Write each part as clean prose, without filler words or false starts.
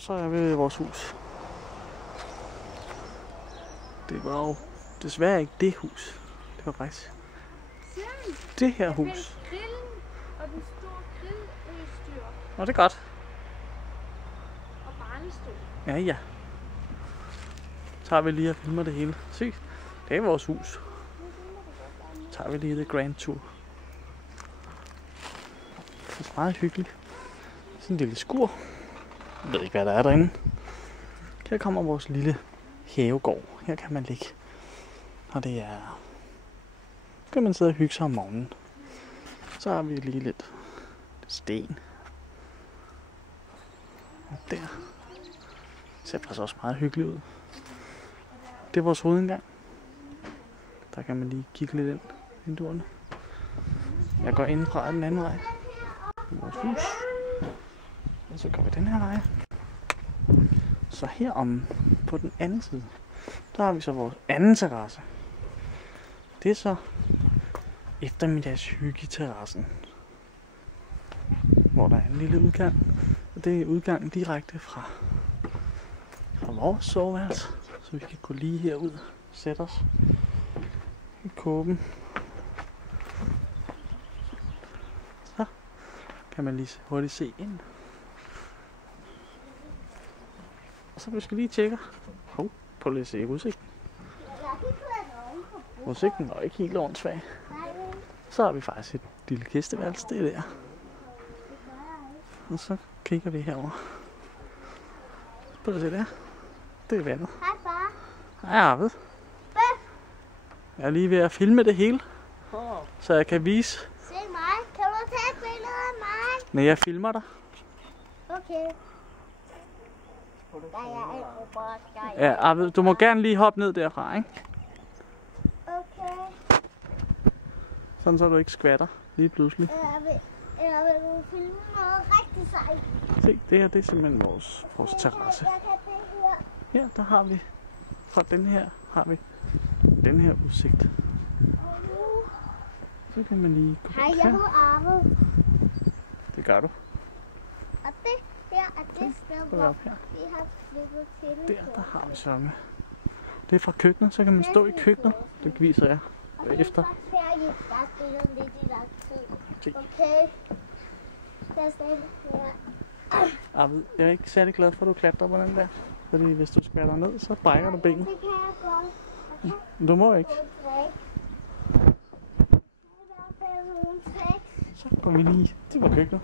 Så er vi ved vores hus. Det var jo desværre ikke det hus. Det var faktisk det her hus. Og den store grilludstyr. Nå, det er godt. Og barnestol. Ja, ja. Så tager vi lige og filmer det hele. Se, det er vores hus. Så tager vi lige det grand tour. Det er meget hyggeligt. Sådan en lille skur. Jeg ved ikke, hvad der er derinde. Her kommer vores lille havegård. Her kan man ligge. Og det er... Så kan man sidde og hygge sig om morgenen. Så har vi lige lidt sten. Og der. Det ser faktisk også meget hyggeligt ud. Det er vores hovedindgang. Der kan man lige kigge lidt ind i vinduerne. Jeg går ind fra den anden vej. I vores hus. Og så går vi den her vej. Så herom på den anden side, der har vi så vores anden terrasse. Det er så eftermiddags hyggeterrassen. Hvor der er en lille udgang. Og det er udgangen direkte fra vores soveværelse. Så vi kan gå lige herud og sætte os i kåben. Så kan man lige hurtigt se ind. Og så vi skal lige tjekke. Prøv lige at se udsigten. Udsigten var ikke helt åndssvag. Så har vi faktisk et lille gæsteværelse, det er der. Og så kigger vi herover. Prøv at se der. Det er vandet. Hej far. Hej Arvid. Jeg er lige ved at filme det hele. Så jeg kan vise. Se mig. Kan du tage et billede af mig? Nej, jeg filmer dig. Okay. Jeg er en robot. Ja, Arvid, du må gerne lige hoppe ned derfra, ikke? Okay. Sådan så du ikke skvatter lige pludselig. Eller vil du filme noget rigtig sejt? Se, det her det er simpelthen vores terrasse. Jeg kan det her. Her, der har vi, fra den her, har vi den her udsigt. Så kan man lige gå Hej, jeg hedder Arvid. Det gør du. Og det her er det sted, hvor vi har flyttet til. Der har vi så med. Det er fra køkkenet, så kan man stå i køkkenet. Det viser jeg efter. Jeg har spillet lidt i lang tid. Okay. Der står her. Arvid, jeg er ikke særlig glad for, at du klatrer på den der. Fordi hvis du skvatter ned, så brækker du benet. Det kan jeg godt. Du må ikke. Så går vi lige. Det var køkkenet.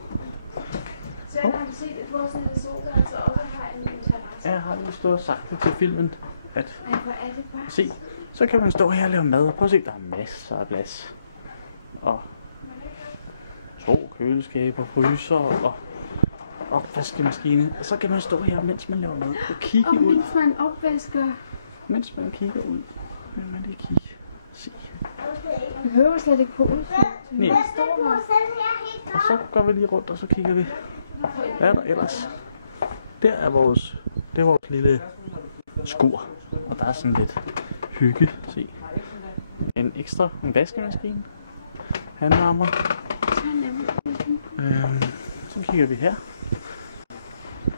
Så har du set, at vores lille soveværelse også har en lille terrasse. Jeg har lige stået og sagt det til filmen, at Ej, hvor er det bare. se, så kan man stå her og lave mad. Prøv at se, der er masser af plads. Og 2 køleskaber, fryser og opvaskemaskine. Og så kan man stå her, mens man laver mad og kigge ud. Og mens man opvasker. Mens man kigger ud, vil man lige kigge. Se. Vi behøver slet ikke på udsigt. Nej. Og så går vi lige rundt, og så kigger vi. Hvad er der ellers? Det er vores lille skur. Og der er sådan lidt hygge. Se. En vaskemaskine. Handvarmer. Så kigger vi her.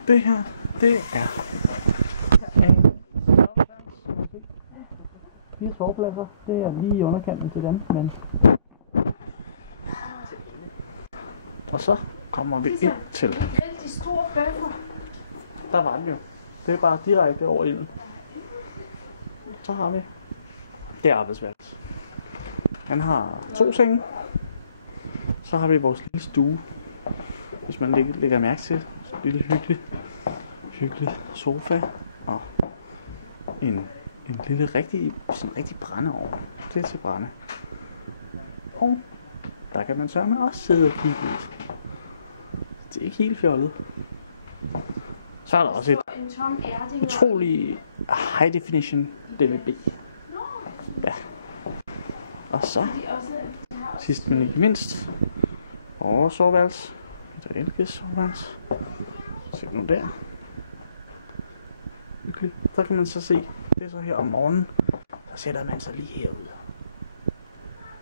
Det her, det er 4 sovepladser. Det er lige i underkanten til dem, men... Og så kommer vi ind til... En rigtig stor bøffer. Der var den jo. Det er bare direkte over ilden. Så har vi... Det er arbejdsværelse. Han har 2 senge. Så har vi vores lille stue. Hvis man lægger mærke til. En lille hyggelig sofa. Og en lille rigtig brændeovn. Det er til brænde. Og der kan man sørge med også sidde og kigge ud. Det er ikke helt fjollet. Så er der også et utrolig high definition DVB. Ja. Og så sidst men ikke mindst vores soveværelse. Et reelt soveværelse. Se nu der. Så kan man så se, det er så her om morgenen. Så sætter man sig lige herud.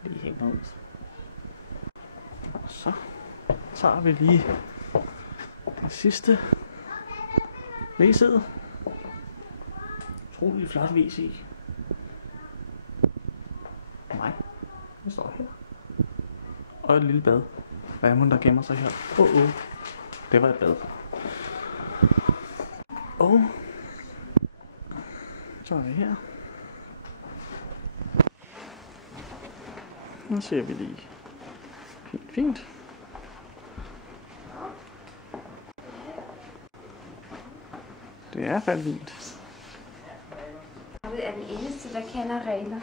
Lige hænger ud. Og så tager vi lige det sidste WC'et. Utrolig flot WC. Nej, hvad står her? Og et lille bad. Hvad er det, der gemmer sig her? Det var et bad. Så er vi her. Nu ser vi lige. Fint. Det er i hvert fald fint. Jeg er den eneste, der kender regler.